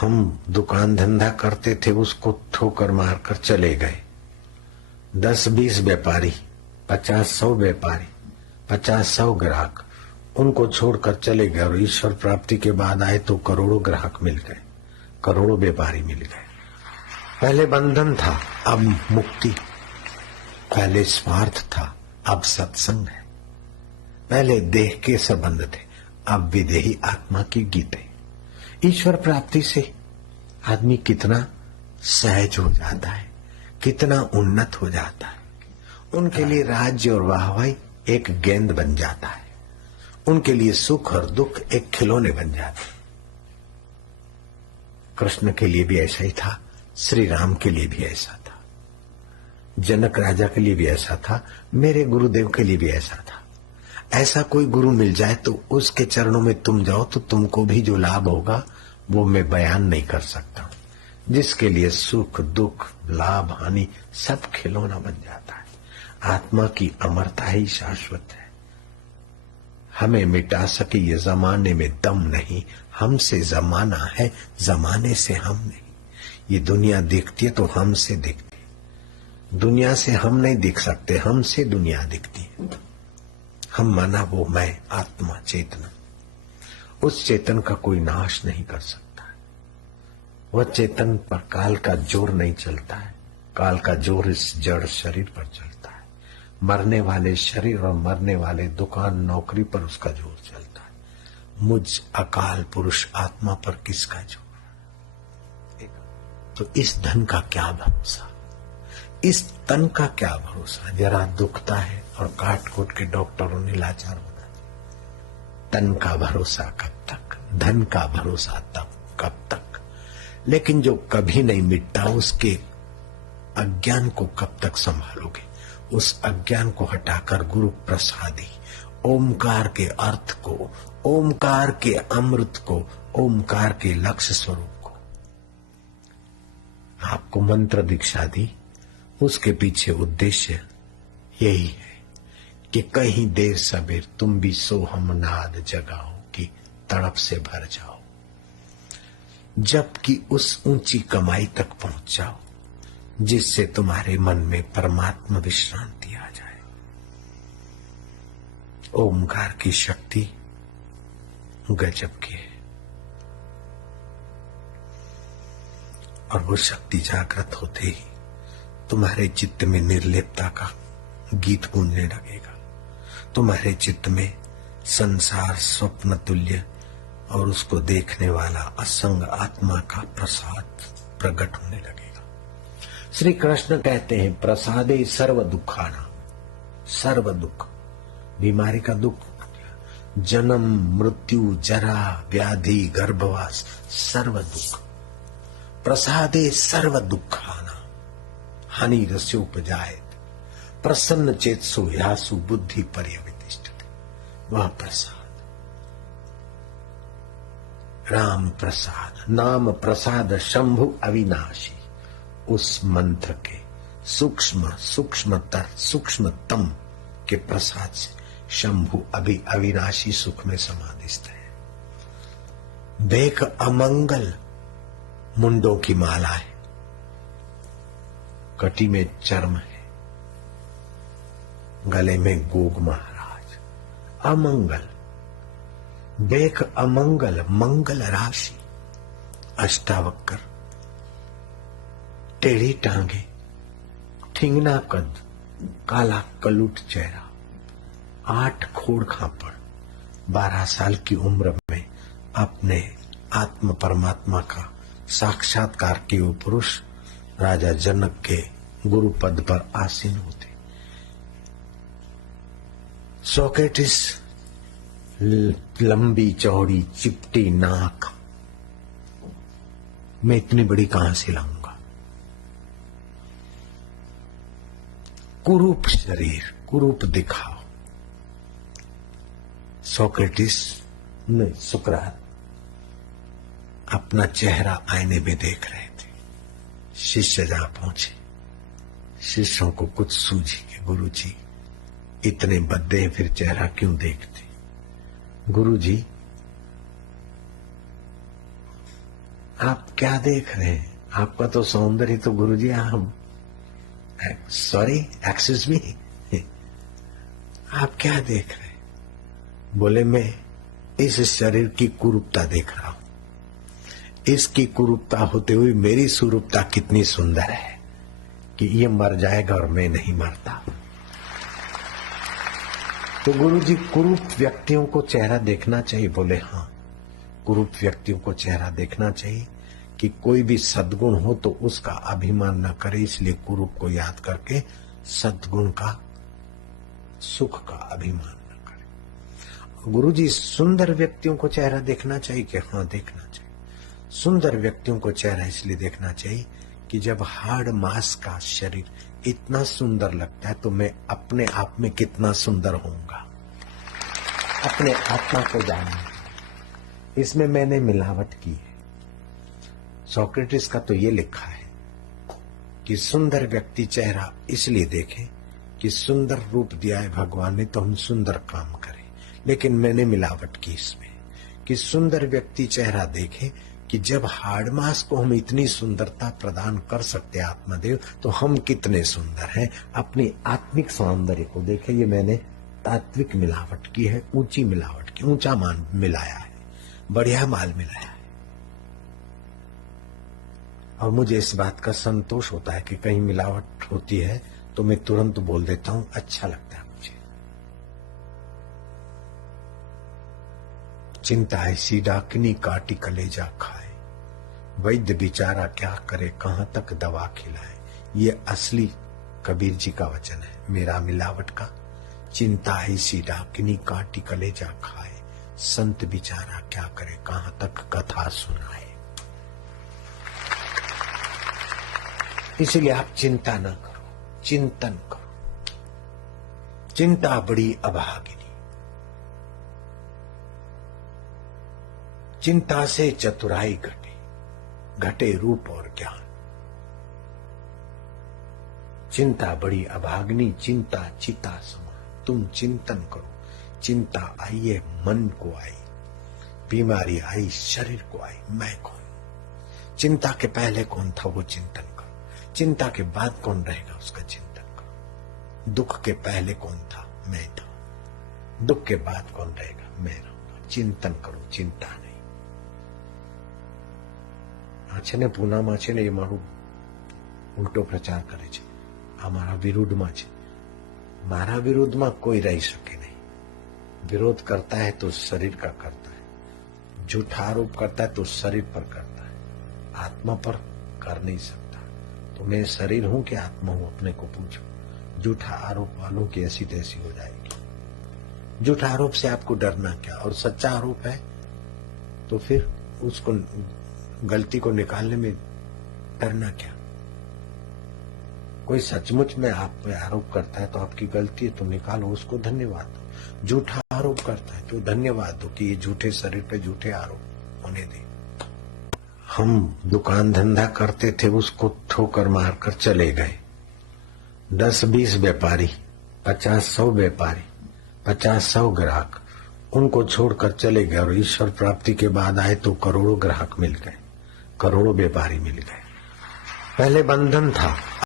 हम दुकान धंधा करते थे, उसको ठोकर मारकर चले गए। 10-20 व्यापारी, 50-100 व्यापारी, 50-100 ग्राहक, उनको छोड़कर चले गए और ईश्वर प्राप्ति के बाद आए तो करोड़ों ग्राहक मिल गए, करोड़ों व्यापारी मिल गए। पहले बंधन था, अब मुक्ति। पहले स्वार्थ था, अब सत्संग है। पहले देह के संबंध थे, अब विदेही आत्मा की गीते। ईश्वर प्राप्ति से आदमी कितना सहज हो जाता है, कितना उन्नत हो जाता है। उनके लिए राज्य और वाहवाही एक गेंद बन जाता है, उनके लिए सुख और दुख एक खिलौने बन जाते हैं। कृष्ण के लिए भी ऐसा ही था, श्री राम के लिए भी ऐसा था, जनक राजा के लिए भी ऐसा था, मेरे गुरुदेव के लिए भी ऐसा था। ऐसा कोई गुरु मिल जाए तो उसके चरणों में तुम जाओ तो तुमको भी जो लाभ होगा वो मैं बयान नहीं कर सकता। जिसके लिए सुख दुख लाभ हानि सब खिलौना बन जाता है। आत्मा की अमरता ही शाश्वत है। हमें मिटा सके ये जमाने में दम नहीं, हमसे जमाना है, जमाने से हम नहीं। ये दुनिया दिखती है तो हमसे दिखती है। दुनिया से हम नहीं दिख सकते, हमसे दुनिया दिखती है। हम माना वो मैं आत्मा चेतना, उस चेतन का कोई नाश नहीं कर सकता। वह चेतन पर काल का जोर नहीं चलता है। काल का जोर इस जड़ शरीर पर चलता है। मरने वाले शरीर और मरने वाले दुकान नौकरी पर उसका जोर चलता है। मुझ अकाल पुरुष आत्मा पर किसका जोर? तो इस धन का क्या भरोसा, इस तन का क्या भरोसा? जरा दुखता है और काट कोट के डॉक्टरों ने लाचार बना दिया। तन का भरोसा कब तक, धन का भरोसा तब कब तक? लेकिन जो कभी नहीं मिटता उसके अज्ञान को कब तक संभालोगे? उस अज्ञान को हटाकर गुरु प्रसादी ओमकार के अर्थ को, ओमकार के अमृत को, ओमकार के लक्ष्य स्वरूप को। आपको मंत्र दीक्षा दी, उसके पीछे उद्देश्य यही है कि कहीं देर सबेर तुम भी सोहम नाद जगाओ कि तड़प से भर जाओ, जबकि उस ऊंची कमाई तक पहुंच जाओ जिससे तुम्हारे मन में परमात्मा विश्रांति आ जाए। ओमकार की शक्ति गजब की है और वो शक्ति जागृत होते ही तुम्हारे चित्त में निर्लेपता का गीत गूंजने लगेगा। तुम्हारे चित्त में संसार स्वप्न तुल्य और उसको देखने वाला असंग आत्मा का प्रसाद प्रकट होने लगेगा। श्री कृष्ण कहते हैं प्रसादे सर्व दुखाना, सर्व दुख, बीमारी का दुख, जन्म मृत्यु जरा व्याधि गर्भवास सर्व दुख, प्रसादे सर्व दुखाना हानि रस्योपजायत प्रसन्न चेतसो यासु बुद्धि पर्यवतिष्ठते। वह प्रसाद राम प्रसाद, नाम प्रसाद शंभु अविनाशी, उस मंत्र के सूक्ष्म सूक्ष्मतर सूक्ष्मतम के प्रसाद से शंभु अविनाशी सुख में समाधिस्थ है। देख अमंगल मुंडों की माला है, कटी में चर्म है, गले में गोग महाराज। अमंगल, देख अमंगल मंगल राशि, अष्टावक्र, टेढ़ी टांगे, ठिंगना कद, काला कलुट चेहरा, 8 खोड़ खापड़, 12 साल की उम्र में अपने आत्म परमात्मा का साक्षात्कार किए वो पुरुष राजा जनक के गुरु पद पर आसीन होते। सोक्रेटिस लंबी चौड़ी चिपटी नाक, मैं इतनी बड़ी कहां से लाऊंगा? कुरूप शरीर, कुरूप दिखाओ। सोक्रेटिस ने, सुकरात अपना चेहरा आईने में देख रहे थे। शिष्य जा पहुंचे, शिष्यों को कुछ सूझी कि गुरुजी इतने बद्दे फिर चेहरा क्यों देखते? गुरुजी आप क्या देख रहे हैं? आपका तो सौंदर्य तो गुरुजी हम सॉरी एक्सक्यूज मी, आप क्या देख रहे हैं? बोले मैं इस शरीर की कुरूपता देख रहा हूं। इसकी कुरूपता होते हुए मेरी सुरूपता कितनी सुंदर है कि ये मर जाएगा और मैं नहीं मरता। तो गुरुजी कुरूप व्यक्तियों को चेहरा देखना चाहिए? बोले हाँ, कुरूप व्यक्तियों को चेहरा देखना चाहिए कि कोई भी सद्गुण हो तो उसका अभिमान न करे, इसलिए कुरूप को याद करके सद्गुण का सुख का अभिमान न करे। गुरुजी सुंदर व्यक्तियों को चेहरा देखना चाहिए कि हाँ देखना चाहिए। सुंदर व्यक्तियों को चेहरा इसलिए देखना चाहिए कि जब हाड़ मांस का शरीर इतना सुंदर लगता है तो मैं अपने आप में कितना सुंदर होऊंगा, अपने आत्मा को जानना। इसमें मैंने मिलावट की है। सोक्रेटिस का तो ये लिखा है कि सुंदर व्यक्ति चेहरा इसलिए देखे कि सुंदर रूप दिया है भगवान ने तो हम सुंदर काम करें, लेकिन मैंने मिलावट की इसमें कि सुंदर व्यक्ति चेहरा देखे कि जब हाड़ मांस को हम इतनी सुंदरता प्रदान कर सकते आत्मदेव तो हम कितने सुंदर हैं। अपनी आत्मिक सौंदर्य को देखे। ये मैंने तात्विक मिलावट की है, ऊंची मिलावट की, ऊंचा मान मिलाया है, बढ़िया माल मिलाया है। और मुझे इस बात का संतोष होता है कि कहीं मिलावट होती है तो मैं तुरंत बोल देता हूं, अच्छा लगता है मुझे। चिंता ऐसी डाकनी काटी कलेजा खाए, वैद्य बेचारा क्या करे कहां तक दवा खिलाए। ये असली कबीर जी का वचन है, मेरा मिलावट का। चिंता ऐसी डाकनी काटी कलेजा खाए, संत बेचारा क्या करे कहां तक कथा सुनाए। इसलिए आप चिंता न करो, चिंतन करो। चिंता बड़ी अभागिनी, चिंता से चतुराई घटे, घटे रूप और ज्ञान। चिंता बड़ी अभाग्नि, चिंता चिता समा। तुम चिंतन करो। चिंता आई है मन को आई, बीमारी आई शरीर को आई, मैं कौन? चिंता के पहले कौन था वो चिंतन करो, चिंता के बाद कौन रहेगा उसका चिंतन करो। दुख के पहले कौन था? मैं था। दुख के बाद कौन रहेगा? मैं रहूंगा। चिंतन करो, चिंता नहीं। છે ને પૂનામાં છે ને એ મારું ઉલટો પ્રચાર કરે છે, આ મારા વિરુદ્ધમાં છે। મારા વિરુદ્ધમાં કોઈ રહી શકે नहीं। विरोध करता है तो शरीर का करता है, झूठा आरोप करता है तो शरीर पर करता है, आत्मा पर कर नहीं सकता। तो मैं शरीर हूं कि आत्मा हूं अपने को पूछो। झूठा आरोप वालों की ऐसी तैसी हो जाएगी। झूठा आरोप से आपको डरना क्या? और सच्चा आरोप है तो फिर उसको गलती को निकालने में डरना क्या? कोई सचमुच में आप पे आरोप करता है तो आपकी गलती है तो निकालो, उसको धन्यवाद दो। झूठा आरोप करता है तो धन्यवाद दो कि ये झूठे शरीर पे झूठे आरोप होने दे। हम दुकान धंधा करते थे, उसको ठोकर मारकर चले गए। 10-20 व्यापारी, 50-100 व्यापारी, 50-100 ग्राहक, उनको छोड़कर चले गए और ईश्वर प्राप्ति के बाद आए तो करोड़ों ग्राहक मिल गए, करोड़ों व्यापारी मिल गए। पहले बंधन था,